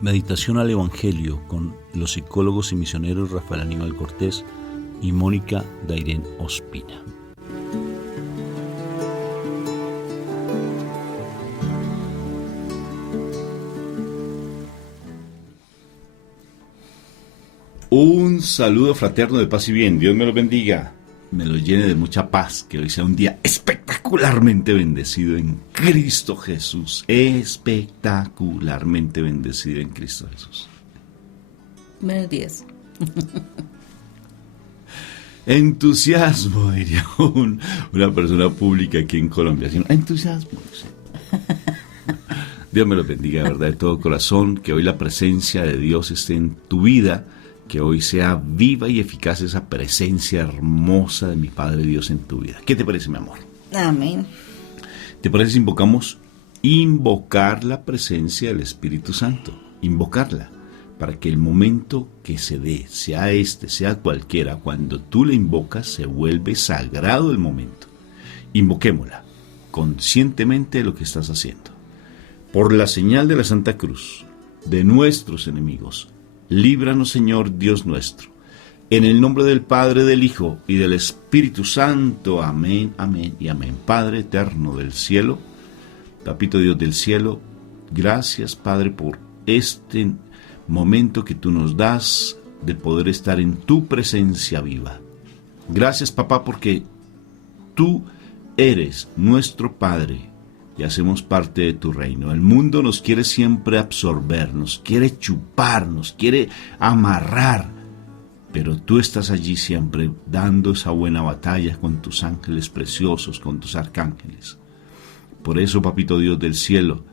Meditación al Evangelio con los psicólogos y misioneros Rafael Aníbal Cortés y Mónica Dairén Ospina. Un saludo fraterno de paz y bien. Dios me lo bendiga, me lo llene de mucha paz, que hoy sea un día espectacularmente bendecido en Cristo Jesús. Espectacularmente bendecido en Cristo Jesús. Buenos días. Entusiasmo, diría una persona pública aquí en Colombia. Entusiasmo. Dios me lo bendiga, de verdad, de todo corazón. Que hoy la presencia de Dios esté en tu vida. Que hoy sea viva y eficaz esa presencia hermosa de mi Padre Dios en tu vida. ¿Qué te parece, mi amor? Amén. ¿Te parece si invocamos? Invocar la presencia del Espíritu Santo. Invocarla. Para que el momento que se dé, sea este, sea cualquiera, cuando tú la invocas, se vuelve sagrado el momento. Invoquémosla conscientemente de lo que estás haciendo. Por la señal de la Santa Cruz, de nuestros enemigos, líbranos, Señor Dios nuestro. En el nombre del Padre, del Hijo y del Espíritu Santo. Amén, amén y amén. Padre eterno del cielo, Papito Dios del cielo, gracias, Padre, por este momento que tú nos das de poder estar en tu presencia viva. Gracias, Papá, porque tú eres nuestro Padre y hacemos parte de tu reino. El mundo nos quiere siempre absorber, nos quiere chupar, nos quiere amarrar, pero tú estás allí siempre dando esa buena batalla con tus ángeles preciosos, con tus arcángeles. Por eso, Papito Dios del cielo,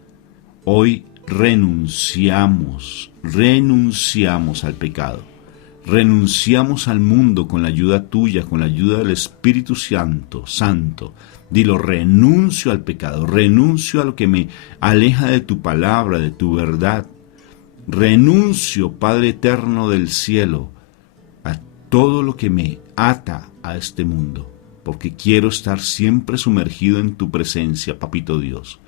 hoy renunciamos al pecado, renunciamos al mundo con la ayuda tuya, con la ayuda del Espíritu Santo. Dilo, renuncio al pecado, renuncio a lo que me aleja de tu palabra, de tu verdad. Renuncio, Padre eterno del cielo, a todo lo que me ata a este mundo, porque quiero estar siempre sumergido en tu presencia, Papito Dios.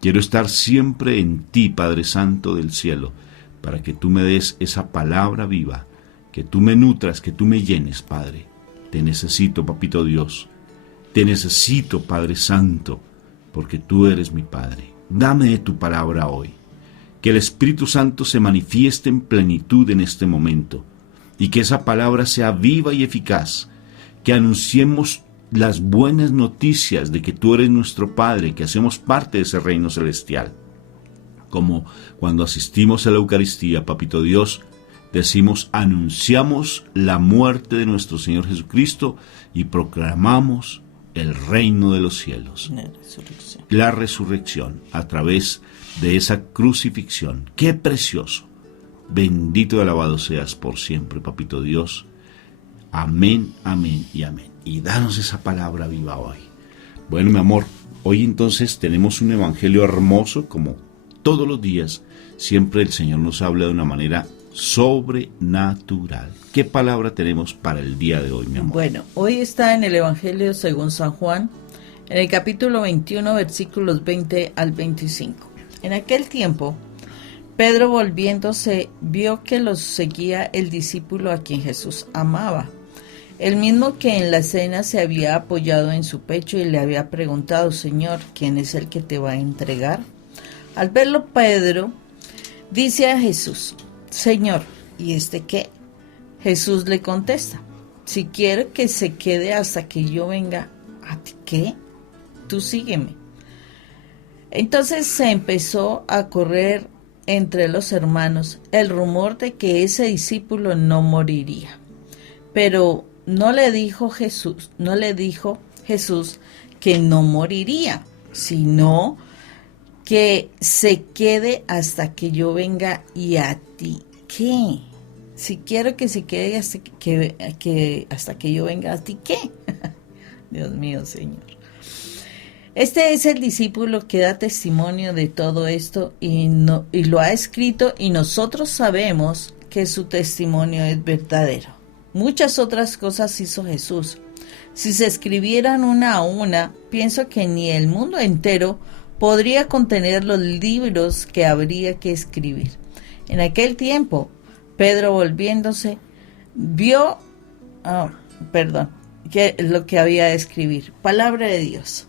Quiero estar siempre en ti, Padre Santo del cielo, para que tú me des esa palabra viva, que tú me nutras, que tú me llenes, Padre. Te necesito, Papito Dios. Te necesito, Padre Santo, porque tú eres mi Padre. Dame de tu palabra hoy. Que el Espíritu Santo se manifieste en plenitud en este momento y que esa palabra sea viva y eficaz. Que anunciemos las buenas noticias de que tú eres nuestro Padre, que hacemos parte de ese reino celestial. Como cuando asistimos a la Eucaristía, Papito Dios, decimos, anunciamos la muerte de nuestro Señor Jesucristo y proclamamos el reino de los cielos. La resurrección a través de esa crucifixión. ¡Qué precioso! Bendito y alabado seas por siempre, Papito Dios. Amén, amén y amén. Y danos esa palabra viva hoy. Bueno, mi amor, hoy entonces tenemos un evangelio hermoso, como todos los días. Siempre el Señor nos habla de una manera sobrenatural. ¿Qué palabra tenemos para el día de hoy, mi amor? Bueno, hoy está en el Evangelio según San Juan, en el capítulo 21, versículos 20 al 25. En aquel tiempo, Pedro, volviéndose, vio que los seguía el discípulo a quien Jesús amaba, el mismo que en la cena se había apoyado en su pecho y le había preguntado, Señor, ¿quién es el que te va a entregar? Al verlo, Pedro dice a Jesús, Señor, ¿y este qué? Jesús le contesta, si quiero que se quede hasta que yo venga, ¿a ti qué? Tú sígueme. Entonces se empezó a correr entre los hermanos el rumor de que ese discípulo no moriría. Pero no le dijo Jesús que no moriría, sino que se quede hasta que yo venga. ¿Y a ti qué? Si quiero que se quede hasta que yo venga, ¿a ti qué? Dios mío, Señor. Este es el discípulo que da testimonio de todo esto y lo ha escrito, y nosotros sabemos que su testimonio es verdadero. Muchas otras cosas hizo Jesús. Si se escribieran una a una, pienso que ni el mundo entero podría contener los libros que habría que escribir. En aquel tiempo, Pedro volviéndose, vio, que lo que había de escribir. Palabra de Dios.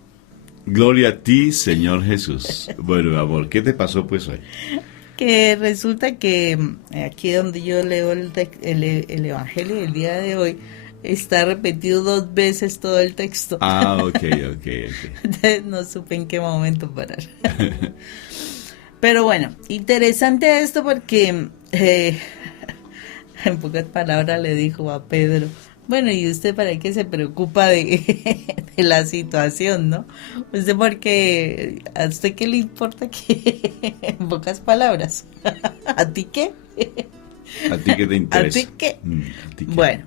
Gloria a ti, Señor Jesús. Bueno, amor, ¿qué te pasó pues hoy? Que resulta que aquí donde yo leo el Evangelio del día de hoy, está repetido 2 veces todo el texto. Ah, ok. Entonces no supe en qué momento parar. Pero bueno, interesante esto porque en pocas palabras le dijo a Pedro, bueno, ¿y usted para qué se preocupa de la situación, no? Usted porque, ¿a usted qué le importa que, en pocas palabras? ¿A ti qué? ¿A ti qué te interesa? ¿A ti qué? ¿A ti qué? Bueno,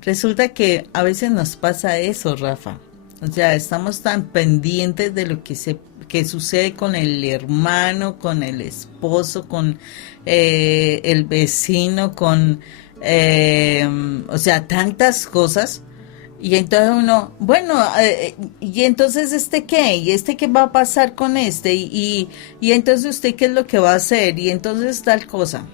resulta que a veces nos pasa eso, Rafa. O sea, estamos tan pendientes de lo que sucede con el hermano, con el esposo, con el vecino, con, o sea, tantas cosas. Y entonces uno, bueno, ¿y entonces este qué? ¿Y este qué va a pasar con este? Y entonces usted qué es lo que va a hacer? Y entonces tal cosa.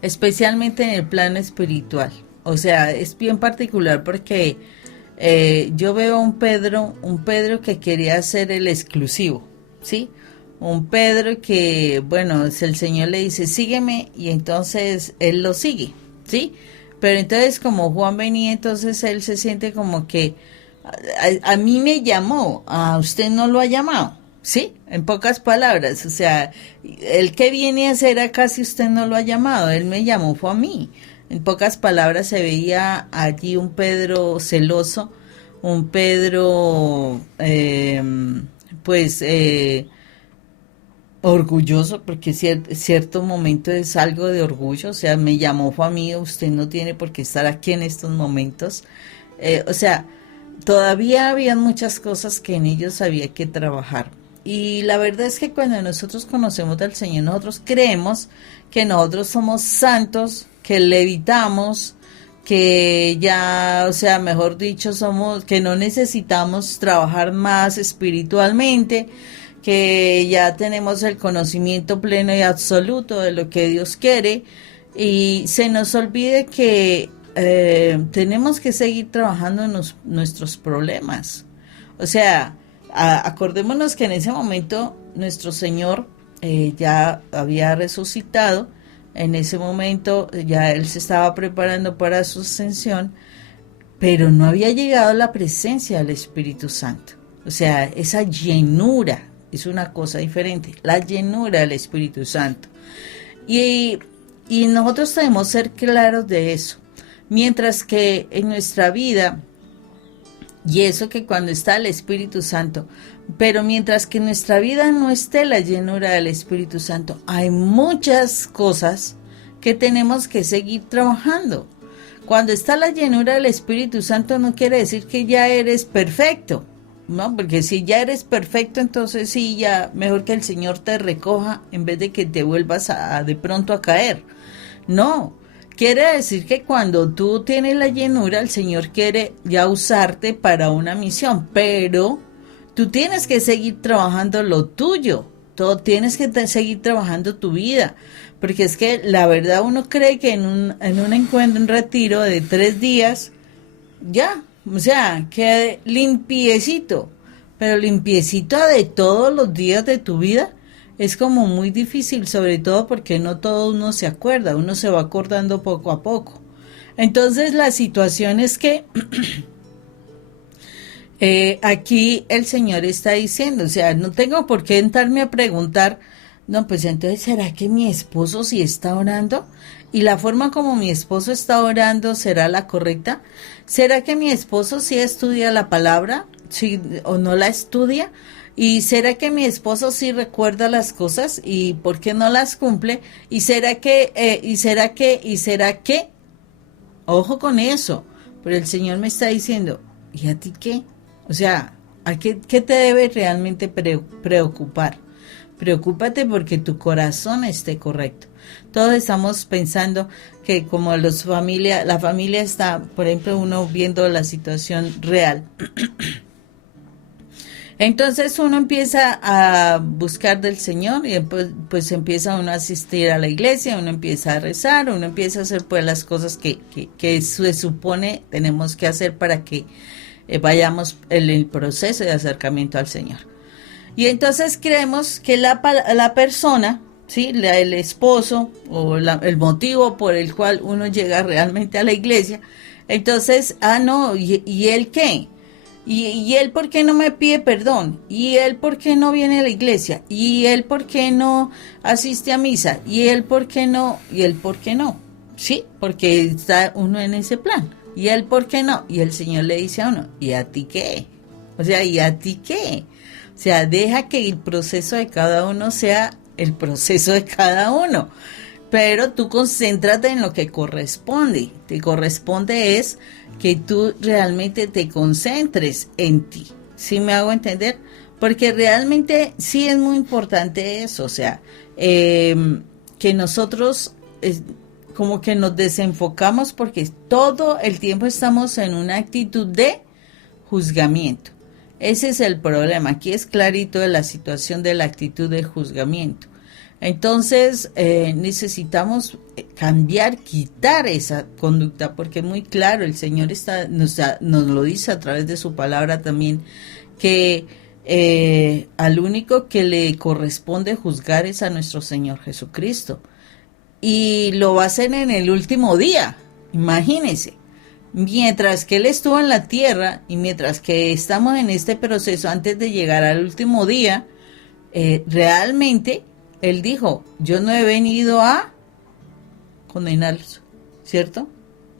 Especialmente en el plano espiritual. O sea, es bien particular porque yo veo a un Pedro que quería ser el exclusivo, ¿sí? Un Pedro que, bueno, el Señor le dice, sígueme, y entonces él lo sigue, ¿sí? Pero entonces como Juan venía, entonces él se siente como que a mí me llamó, a usted no lo ha llamado, ¿sí? En pocas palabras, o sea, el que viene a hacer acá si usted no lo ha llamado, él me llamó, fue a mí. En pocas palabras se veía allí un Pedro celoso, un Pedro orgulloso, porque cierto momento es algo de orgullo, o sea, me llamó, fue a mí, usted no tiene por qué estar aquí en estos momentos. O sea, todavía había muchas cosas que en ellos había que trabajar. Y la verdad es que cuando nosotros conocemos al Señor, nosotros creemos que nosotros somos santos, que levitamos, que ya, o sea, mejor dicho, que no necesitamos trabajar más espiritualmente, que ya tenemos el conocimiento pleno y absoluto de lo que Dios quiere, y se nos olvide que tenemos que seguir trabajando en nuestros problemas. O sea, acordémonos que en ese momento nuestro Señor ya había resucitado. En ese momento ya él se estaba preparando para su ascensión, pero no había llegado la presencia del Espíritu Santo. O sea, esa llenura es una cosa diferente, la llenura del Espíritu Santo. Y nosotros debemos ser claros de eso. Mientras que en nuestra vida, y eso que cuando está el Espíritu Santo, pero mientras que en nuestra vida no esté la llenura del Espíritu Santo, hay muchas cosas que tenemos que seguir trabajando. Cuando está la llenura del Espíritu Santo no quiere decir que ya eres perfecto, ¿no? Porque si ya eres perfecto, entonces sí, ya mejor que el Señor te recoja en vez de que te vuelvas de pronto a caer. No. Quiere decir que cuando tú tienes la llenura, el Señor quiere ya usarte para una misión, pero tú tienes que seguir trabajando lo tuyo, tienes que seguir trabajando tu vida, porque es que la verdad uno cree que en un encuentro, un retiro de 3 días, ya, o sea, quede limpiecito, pero limpiecito de todos los días de tu vida, es como muy difícil, sobre todo porque no todo uno se acuerda, uno se va acordando poco a poco. Entonces la situación es que aquí el Señor está diciendo, o sea, no tengo por qué entrarme a preguntar, no, pues entonces, ¿será que mi esposo sí está orando? ¿Y la forma como mi esposo está orando será la correcta? ¿Será que mi esposo sí estudia la palabra, sí, o no la estudia? ¿Y será que mi esposo sí recuerda las cosas y por qué no las cumple? ¿Y será que, ojo con eso? Pero el Señor me está diciendo, ¿y a ti qué? O sea, ¿a qué te debe realmente preocupar? Preocúpate porque tu corazón esté correcto. Todos estamos pensando que como la familia está, por ejemplo, uno viendo la situación real. Entonces uno empieza a buscar del Señor y pues empieza uno a asistir a la iglesia, uno empieza a rezar, uno empieza a hacer pues las cosas que se supone tenemos que hacer para que vayamos en el proceso de acercamiento al Señor. Y entonces creemos que la persona, ¿sí? El esposo o el motivo por el cual uno llega realmente a la iglesia, entonces, no, ¿y él qué? ¿Y él por qué no me pide perdón? ¿Y él por qué no viene a la iglesia? ¿Y él por qué no asiste a misa? ¿Y él por qué no? ¿Y él por qué no? Sí, porque está uno en ese plan. ¿Y él por qué no? Y el Señor le dice a uno, ¿y a ti qué? O sea, ¿y a ti qué? O sea, deja que el proceso de cada uno sea el proceso de cada uno. Pero tú concéntrate en lo que corresponde. Te corresponde es que tú realmente te concentres en ti. ¿Sí me hago entender? Porque realmente sí es muy importante eso. O sea, que nosotros como que nos desenfocamos porque todo el tiempo estamos en una actitud de juzgamiento. Ese es el problema. Aquí es clarito de la situación de la actitud de juzgamiento. Entonces necesitamos cambiar, quitar esa conducta, porque es muy claro, el Señor nos lo dice a través de su palabra también, que al único que le corresponde juzgar es a nuestro Señor Jesucristo. Y lo va a hacer en el último día, imagínense. Mientras que Él estuvo en la tierra y mientras que estamos en este proceso antes de llegar al último día, realmente Él dijo, yo no he venido a condenarlos, ¿cierto?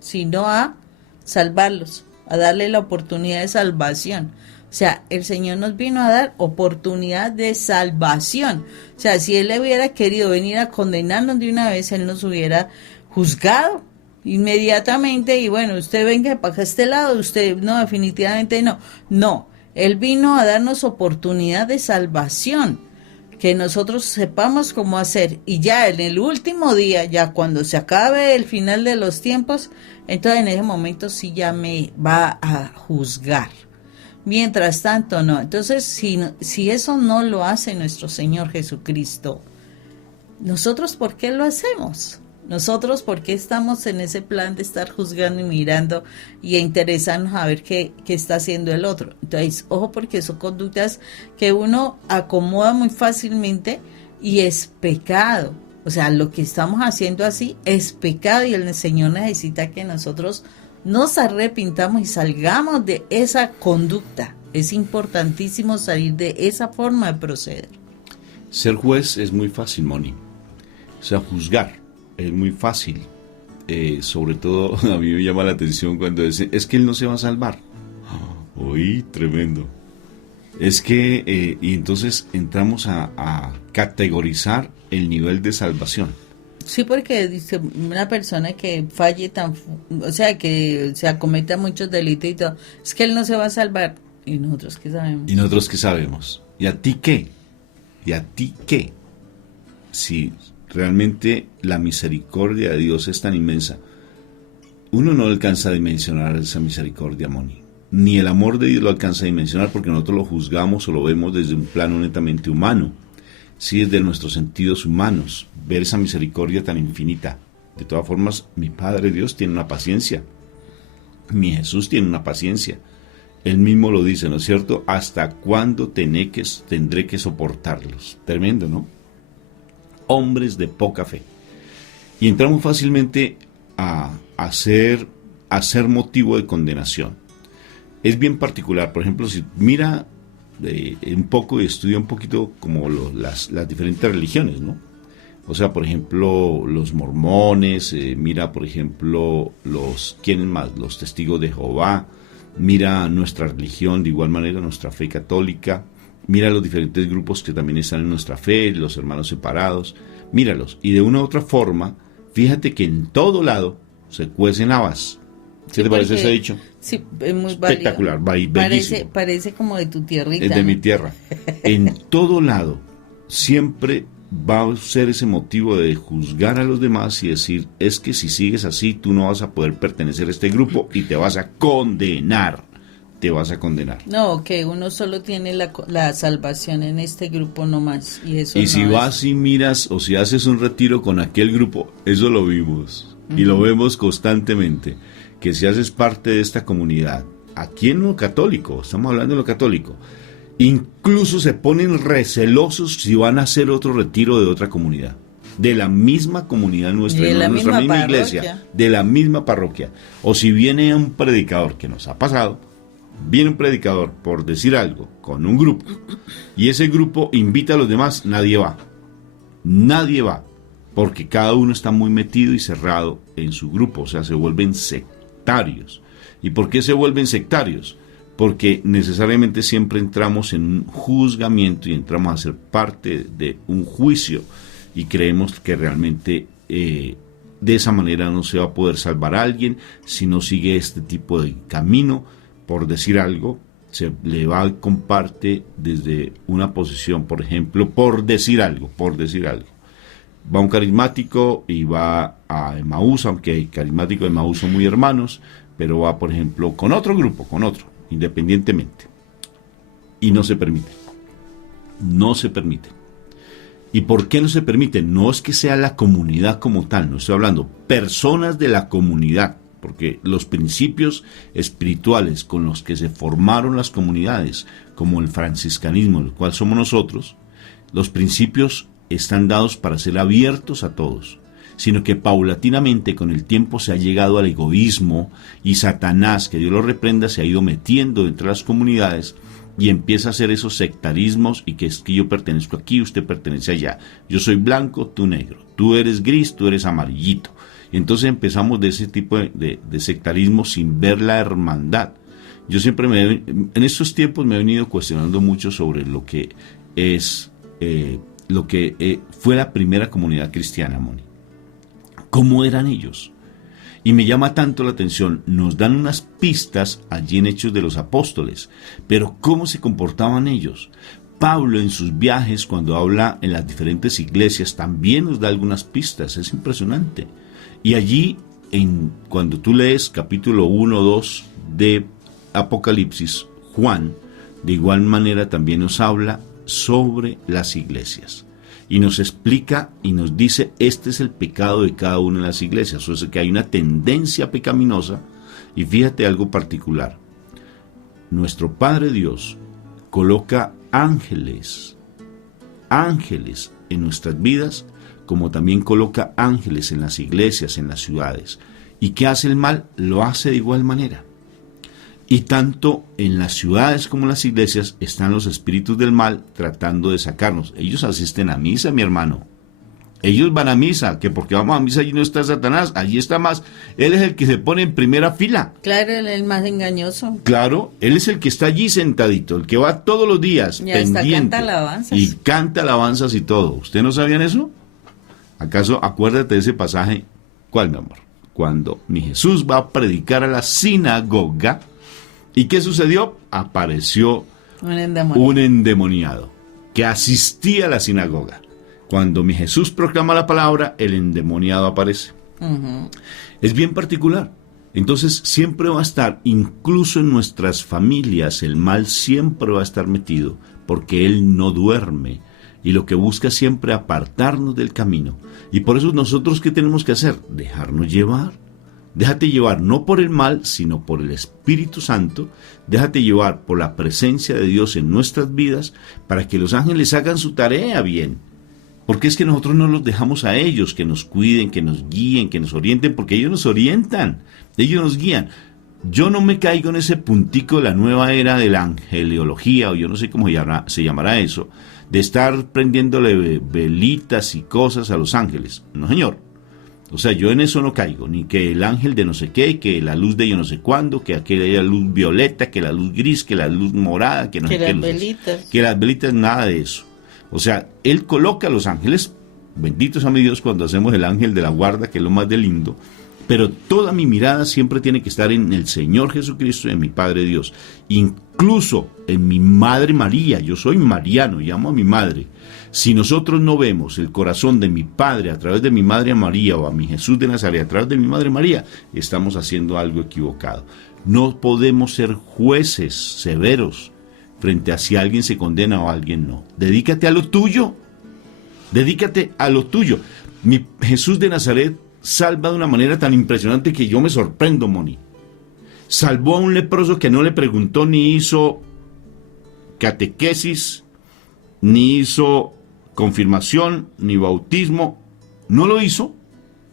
Sino a salvarlos, a darle la oportunidad de salvación. O sea, el Señor nos vino a dar oportunidad de salvación. O sea, si Él hubiera querido venir a condenarnos de una vez, Él nos hubiera juzgado inmediatamente y bueno, usted venga para este lado, usted no, definitivamente no. No, Él vino a darnos oportunidad de salvación, que nosotros sepamos cómo hacer, y ya en el último día, ya cuando se acabe el final de los tiempos, entonces en ese momento sí ya me va a juzgar. Mientras tanto no. Entonces si eso no lo hace nuestro Señor Jesucristo, ¿nosotros por qué lo hacemos? Nosotros, ¿por qué estamos en ese plan de estar juzgando y mirando y interesarnos a ver qué está haciendo el otro? Entonces, ojo, porque son conductas que uno acomoda muy fácilmente y es pecado. O sea, lo que estamos haciendo así es pecado y el Señor necesita que nosotros nos arrepintamos y salgamos de esa conducta. Es importantísimo salir de esa forma de proceder. Ser juez es muy fácil, Moni. O sea, juzgar es muy fácil. Sobre todo a mí me llama la atención cuando dicen, es que él no se va a salvar. Uy, tremendo. Es que, y entonces entramos a categorizar el nivel de salvación. Sí, porque dice una persona que falle o sea, que se acometa muchos delitos y todo, es que él no se va a salvar. ¿Y nosotros qué sabemos? ¿Y nosotros qué sabemos? ¿Y a ti qué? ¿Y a ti qué? Si realmente la misericordia de Dios es tan inmensa, uno no alcanza a dimensionar esa misericordia, Moni. Ni el amor de Dios lo alcanza a dimensionar porque nosotros lo juzgamos o lo vemos desde un plano netamente humano. Sí, desde nuestros sentidos humanos, ver esa misericordia tan infinita. De todas formas, mi Padre Dios tiene una paciencia. Mi Jesús tiene una paciencia. Él mismo lo dice, ¿no es cierto? ¿Hasta cuándo tendré que soportarlos? Tremendo, ¿no? Hombres de poca fe. Y entramos fácilmente a ser motivo de condenación. Es bien particular. Por ejemplo, si mira un poco y estudia un poquito como las diferentes religiones, ¿no? O sea, por ejemplo, los mormones, mira, por ejemplo, ¿quiénes más? Los testigos de Jehová, mira nuestra religión, de igual manera nuestra fe católica, mira los diferentes grupos que también están en nuestra fe, los hermanos separados, míralos. Y de una u otra forma, fíjate que en todo lado se cuecen habas. ¿Qué te parece ese dicho? Sí, es muy espectacular, bellísimo. Parece como de tu tierrita. Es de mi tierra. En todo lado siempre va a ser ese motivo de juzgar a los demás y decir, es que si sigues así, tú no vas a poder pertenecer a este grupo y te vas a condenar. te vas a condenar. No, que uno solo tiene la salvación en este grupo nomás. Y eso Y no si es. vas y miras o si haces un retiro con aquel grupo, eso lo vimos y lo vemos constantemente, que si haces parte de esta comunidad, aquí en lo católico, estamos hablando de lo católico, incluso se ponen recelosos si van a hacer otro retiro de otra comunidad, de la misma comunidad nuestra, De no la nuestra misma misma parroquia. iglesia, de la misma parroquia. O si viene un predicador, que nos ha pasado, viene un predicador por decir algo con un grupo y ese grupo invita a los demás, nadie va, porque cada uno está muy metido y cerrado en su grupo, o sea, se vuelven sectarios. ¿Y por qué se vuelven sectarios? Porque necesariamente siempre entramos en un juzgamiento y entramos a ser parte de un juicio y creemos que realmente de esa manera no se va a poder salvar a alguien si no sigue este tipo de camino. Por decir algo, se le va y comparte desde una posición, por ejemplo, por decir algo. Va un carismático y va a Emaús, aunque el carismático de Emaús son muy hermanos, pero va, por ejemplo, con otro grupo, independientemente. Y no se permite. ¿Y por qué no se permite? No es que sea la comunidad como tal, no estoy hablando, personas de la comunidad, porque los principios espirituales con los que se formaron las comunidades, como el franciscanismo, el cual somos nosotros, los principios están dados para ser abiertos a todos, sino que paulatinamente con el tiempo se ha llegado al egoísmo y Satanás, que Dios lo reprenda, se ha ido metiendo entre las comunidades y empieza a hacer esos sectarismos y que es que yo pertenezco aquí, usted pertenece allá, yo soy blanco, tú negro, tú eres gris, tú eres amarillito. Y entonces empezamos de ese tipo de sectarismo sin ver la hermandad. Yo siempre en estos tiempos me he venido cuestionando mucho sobre lo que es, fue la primera comunidad cristiana, Moni. ¿Cómo eran ellos? Y me llama tanto la atención, nos dan unas pistas allí en Hechos de los Apóstoles, pero ¿cómo se comportaban ellos? Pablo en sus viajes, cuando habla en las diferentes iglesias, también nos da algunas pistas, es impresionante. Y allí, cuando tú lees capítulo 1, 2 de Apocalipsis, Juan, de igual manera también nos habla sobre las iglesias. Y nos explica y nos dice, este es el pecado de cada una de las iglesias. O sea que hay una tendencia pecaminosa. Y fíjate algo particular. Nuestro Padre Dios coloca ángeles en nuestras vidas, como también coloca ángeles en las iglesias, en las ciudades. ¿Y qué hace el mal? Lo hace de igual manera. Y tanto en las ciudades como en las iglesias están los espíritus del mal tratando de sacarnos. Ellos asisten a misa, mi hermano. Ellos van a misa, que porque vamos a misa allí no está Satanás, allí está más. Él es el que se pone en primera fila. Claro, él es el más engañoso. Claro, él es el que está allí sentadito, el que va todos los días, Y hasta pendiente. canta alabanzas. Y canta alabanzas y todo. ¿Usted no sabían eso? ¿Acaso acuérdate de ese pasaje? ¿Cuál, mi amor? Cuando mi Jesús va a predicar a la sinagoga. ¿Y qué sucedió? Apareció un endemoniado que asistía a la sinagoga. Cuando mi Jesús proclama la palabra, el endemoniado aparece. Uh-huh. Es bien particular. Entonces siempre va a estar, incluso en nuestras familias, el mal siempre va a estar metido, porque él no duerme. Y lo que busca siempre apartarnos del camino. Y por eso nosotros, ¿qué tenemos que hacer? Dejarnos llevar. Déjate llevar no por el mal, sino por el Espíritu Santo. Déjate llevar por la presencia de Dios en nuestras vidas para que los ángeles hagan su tarea bien. Porque es que nosotros no los dejamos a ellos, que nos cuiden, que nos guíen, que nos orienten, porque ellos nos orientan, ellos nos guían. Yo no me caigo en ese puntico de la nueva era de la angeliología, o yo no sé cómo se llamará eso, de estar prendiéndole velitas y cosas a los ángeles. No, señor. O sea, yo en eso no caigo, ni que el ángel de no sé qué, que la luz de yo no sé cuándo, que aquella luz violeta, que la luz gris, que la luz morada, que no sé qué luces. Que las velitas, nada de eso. O sea, él coloca a los ángeles, benditos a mi Dios cuando hacemos el ángel de la guarda, que es lo más de lindo, pero toda mi mirada siempre tiene que estar en el Señor Jesucristo y en mi Padre Dios. Incluso en mi Madre María, yo soy mariano, llamo a mi madre. Si nosotros no vemos el corazón de mi Padre a través de mi Madre María o a mi Jesús de Nazaret a través de mi Madre María, estamos haciendo algo equivocado. No podemos ser jueces severos frente a si alguien se condena o alguien no. Dedícate a lo tuyo. Dedícate a lo tuyo. Mi Jesús de Nazaret salva de una manera tan impresionante que yo me sorprendo, Moni. Salvó a un leproso que no le preguntó ni hizo catequesis, ni hizo confirmación, ni bautismo. No lo hizo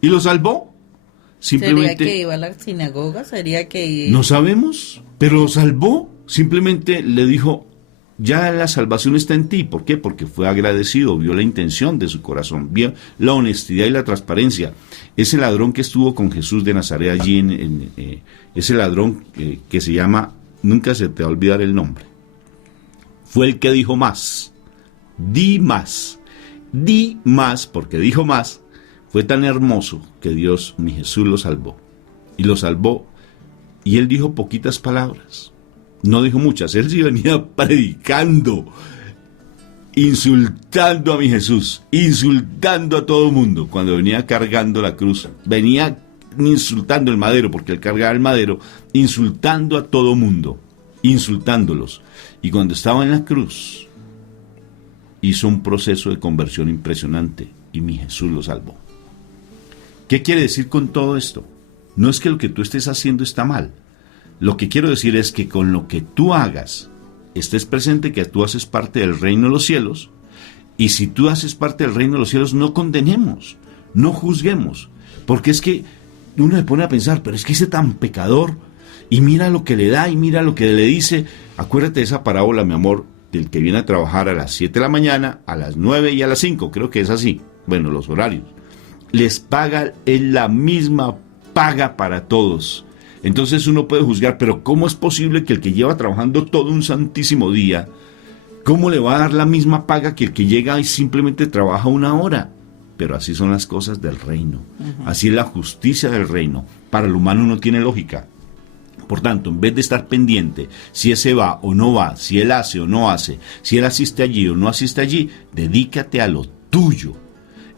y lo salvó. Simplemente, ¿Sería que iba a la sinagoga? ¿Sería que...? no sabemos, pero lo salvó. Simplemente le dijo, ya la salvación está en ti. ¿Por qué? Porque fue agradecido, vio la intención de su corazón, vio la honestidad y la transparencia. Ese ladrón que estuvo con Jesús de Nazaret allí, ese ladrón que se llama, nunca se te va a olvidar el nombre, fue el que dijo más. Di más, porque dijo más. Fue tan hermoso que Dios, mi Jesús, lo salvó. Y lo salvó. Y él dijo poquitas palabras. No dijo muchas. Él sí venía predicando, insultando a mi Jesús, insultando a todo el mundo. Cuando venía cargando la cruz, venía insultando el madero, porque él cargaba el madero, insultando a todo mundo, insultándolos. Y cuando estaba en la cruz, hizo un proceso de conversión impresionante y mi Jesús lo salvó. ¿Qué quiere decir con todo esto? No es que lo que tú estés haciendo está mal. Lo que quiero decir es que con lo que tú hagas, estés presente que tú haces parte del reino de los cielos, y si tú haces parte del reino de los cielos, no condenemos, no juzguemos, porque es que uno se pone a pensar, pero es que ese tan pecador, y mira lo que le da, y mira lo que le dice. Acuérdate de esa parábola, mi amor, del que viene a trabajar a las 7 de la mañana, a las 9 y a las 5, creo que es así, bueno, los horarios. Les paga en la misma paga para todos. Entonces uno puede juzgar, pero ¿cómo es posible que el que lleva trabajando todo un santísimo día, cómo le va a dar la misma paga que el que llega y simplemente trabaja una hora? Pero así son las cosas del reino. Así es la justicia del reino. Para el humano no tiene lógica. Por tanto, en vez de estar pendiente si ese va o no va, si él hace o no hace, si él asiste allí o no asiste allí, dedícate a lo tuyo.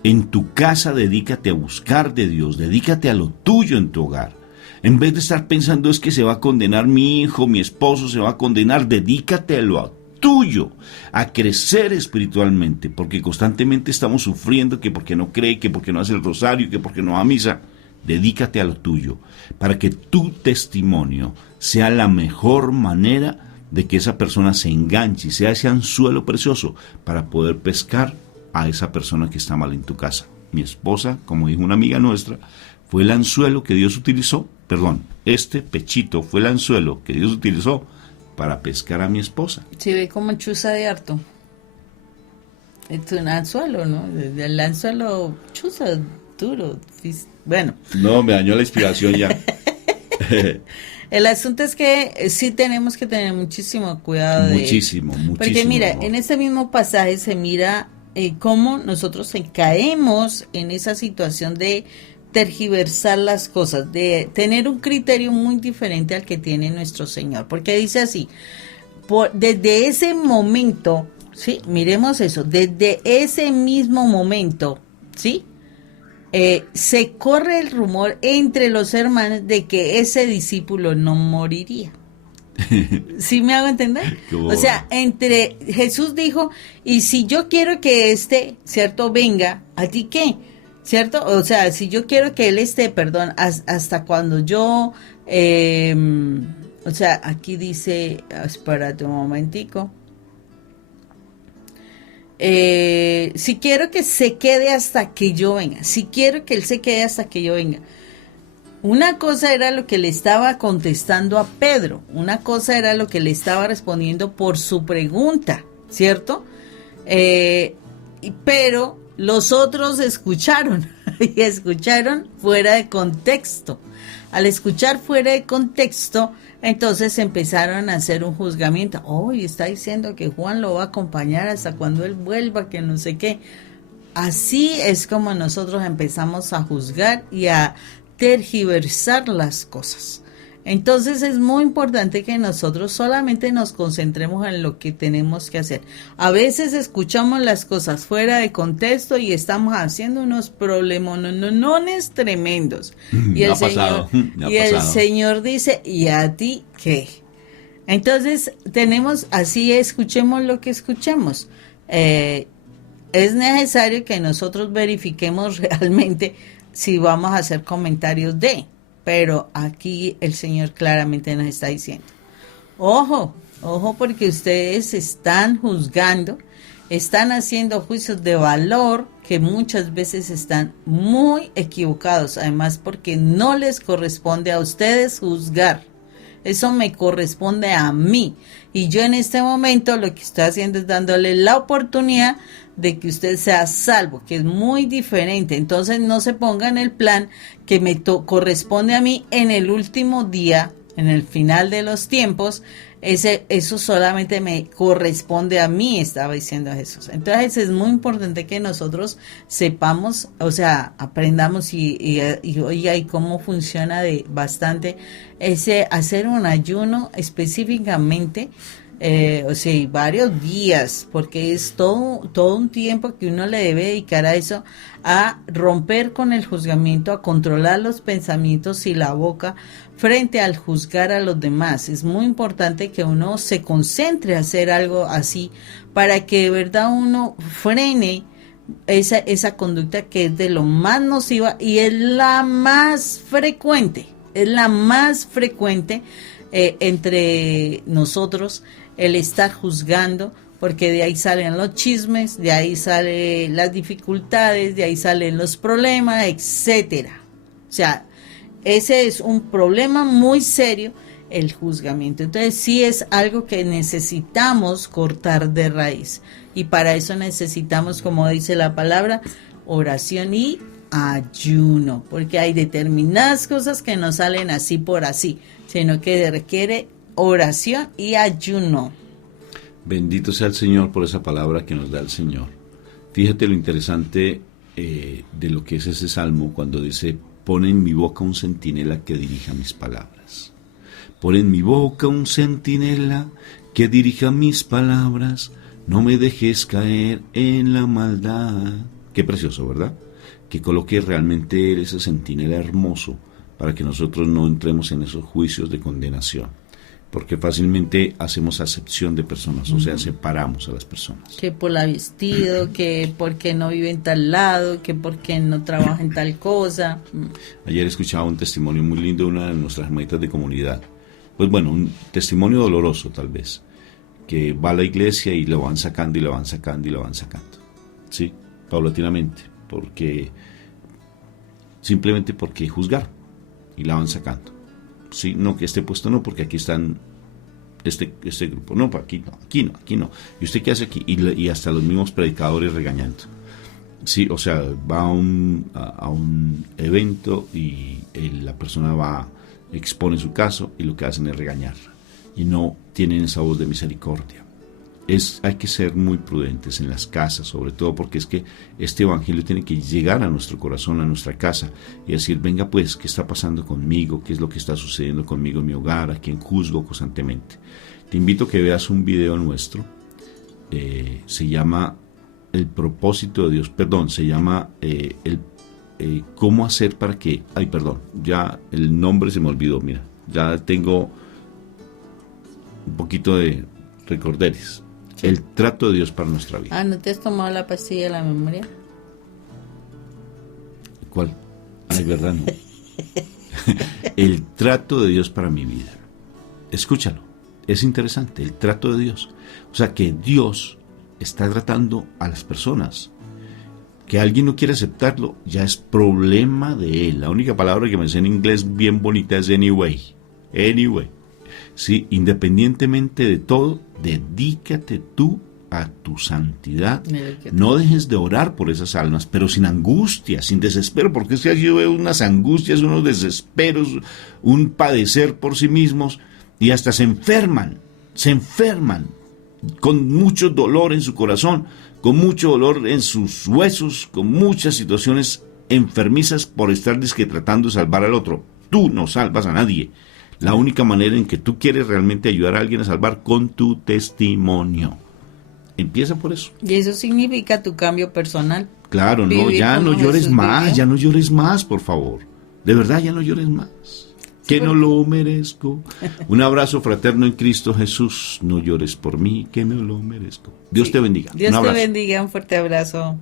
En tu casa dedícate a buscar de Dios, dedícate a lo tuyo en tu hogar. En vez de estar pensando es que se va a condenar mi hijo, mi esposo se va a condenar, dedícate a lo tuyo, a crecer espiritualmente, porque constantemente estamos sufriendo que porque no cree, que porque no hace el rosario, que porque no va a misa. Dedícate a lo tuyo, para que tu testimonio sea la mejor manera de que esa persona se enganche y sea ese anzuelo precioso para poder pescar a esa persona que está mal en tu casa. Mi esposa, como dijo una amiga nuestra, fue el anzuelo que Dios utilizó, este pechito fue el anzuelo que Dios utilizó para pescar a mi esposa. Se ve como chuza de harto. Es un anzuelo, ¿no? El anzuelo chuza, duro. Bueno. No, me dañó la inspiración ya. El asunto es que sí tenemos que tener muchísimo cuidado. Muchísimo. Porque mira, amor. En este mismo pasaje se mira cómo nosotros caemos en esa situación de tergiversar las cosas, de tener un criterio muy diferente al que tiene nuestro Señor. Porque dice así, desde ese momento, ¿sí? Miremos eso, desde ese mismo momento, ¿sí? Se corre el rumor entre los hermanos de que ese discípulo no moriría. ¿Sí me hago entender? O sea, entre Jesús dijo, y si yo quiero que ¿cierto? Venga, ¿a ti qué? ¿Cierto? O sea, si yo quiero que él esté, hasta cuando yo, o sea, aquí dice, espérate un momentico. Si quiero que se quede hasta que yo venga, si quiero que él se quede hasta que yo venga. Una cosa era lo que le estaba contestando a Pedro, una cosa era lo que le estaba respondiendo por su pregunta, ¿cierto? Pero los otros escucharon, y escucharon fuera de contexto. Al escuchar fuera de contexto, entonces empezaron a hacer un juzgamiento. Y está diciendo que Juan lo va a acompañar hasta cuando él vuelva, que no sé qué. Así es como nosotros empezamos a juzgar y a tergiversar las cosas. Entonces es muy importante que nosotros solamente nos concentremos en lo que tenemos que hacer. A veces escuchamos las cosas fuera de contexto y estamos haciendo unos problemonones tremendos. Y el Señor dice, ¿y a ti qué? Entonces tenemos, así escuchemos lo que escuchamos. Es necesario que nosotros verifiquemos realmente si vamos a hacer comentarios de... Pero aquí el Señor claramente nos está diciendo, ojo, porque ustedes están juzgando, están haciendo juicios de valor que muchas veces están muy equivocados, además porque no les corresponde a ustedes juzgar, eso me corresponde a mí, y yo en este momento lo que estoy haciendo es dándole la oportunidad de que usted sea salvo, que es muy diferente. Entonces no se ponga en el plan que me corresponde a mí en el último día, en el final de los tiempos, eso solamente me corresponde a mí, estaba diciendo Jesús. Entonces es muy importante que nosotros sepamos, o sea, aprendamos y oiga, y cómo funciona de bastante hacer un ayuno específicamente, o sea, y varios días, porque es todo un tiempo que uno le debe dedicar a eso, a romper con el juzgamiento, a controlar los pensamientos y la boca frente al juzgar a los demás. Es muy importante que uno se concentre a hacer algo así para que de verdad uno frene esa conducta que es de lo más nociva y es la más frecuente, entre nosotros, el estar juzgando, porque de ahí salen los chismes, de ahí salen las dificultades, de ahí salen los problemas, etcétera. O sea, ese es un problema muy serio, el juzgamiento. Entonces sí es algo que necesitamos cortar de raíz, y para eso necesitamos, como dice la palabra, oración y ayuno, porque hay determinadas cosas que no salen así por así, sino que requiere oración y ayuno. Bendito sea el Señor por esa palabra que nos da el Señor. Fíjate lo interesante de lo que es ese salmo cuando dice: pon en mi boca un centinela que dirija mis palabras. Pon en mi boca un centinela que dirija mis palabras, no me dejes caer en la maldad. Qué precioso, ¿verdad? Que coloque realmente ese centinela hermoso para que nosotros no entremos en esos juicios de condenación, porque fácilmente hacemos acepción de personas, o sea, separamos a las personas. Que por la vestido, que porque no vive en tal lado, que porque no trabaja en tal cosa. Ayer escuchaba un testimonio muy lindo de una de nuestras hermanitas de comunidad. Pues bueno, un testimonio doloroso tal vez, que va a la iglesia y lo van sacando y lo van sacando y lo van sacando, ¿sí? Paulatinamente, simplemente porque juzgar, y la van sacando. Sí, no, que este puesto no, porque aquí están este grupo, no, aquí no. ¿Y usted qué hace aquí? Y hasta los mismos predicadores regañando. Sí, o sea, va a un evento y la persona expone su caso y lo que hacen es regañarla. Y no tienen esa voz de misericordia. Hay que ser muy prudentes en las casas, sobre todo porque es que este evangelio tiene que llegar a nuestro corazón, a nuestra casa, y decir: venga pues, ¿qué está pasando conmigo? ¿Qué es lo que está sucediendo conmigo en mi hogar? ¿A quién juzgo constantemente? Te invito a que veas un video nuestro, se llama El propósito de Dios, se llama cómo hacer para que, ya el nombre se me olvidó, mira, ya tengo un poquito de recorderis. El trato de Dios para nuestra vida. ¿No te has tomado la pastilla de la memoria? ¿Cuál? Ay, verdad, no. El trato de Dios para mi vida. Escúchalo, es interesante, el trato de Dios. O sea, que Dios está tratando a las personas. Que alguien no quiere aceptarlo, ya es problema de él. La única palabra que me sé en inglés bien bonita es anyway. Anyway. Sí, independientemente de todo, dedícate tú a tu santidad. No dejes de orar por esas almas, pero sin angustia, sin desespero, porque es que yo veo unas angustias, unos desesperos, un padecer por sí mismos, y hasta se enferman con mucho dolor en su corazón, con mucho dolor en sus huesos, con muchas situaciones enfermizas por estar tratando de salvar al otro. Tú no salvas a nadie. La única manera en que tú quieres realmente ayudar a alguien a salvar con tu testimonio. Empieza por eso. Y eso significa tu cambio personal. Claro, no, Vivir ya como no llores Jesús más, vivió. ya no llores más, por favor. De verdad, ya no llores más. Que no lo merezco. Un abrazo fraterno en Cristo Jesús. No llores por mí, que no lo merezco. Dios Sí. te bendiga. Dios Un te abrazo. bendiga, un fuerte abrazo.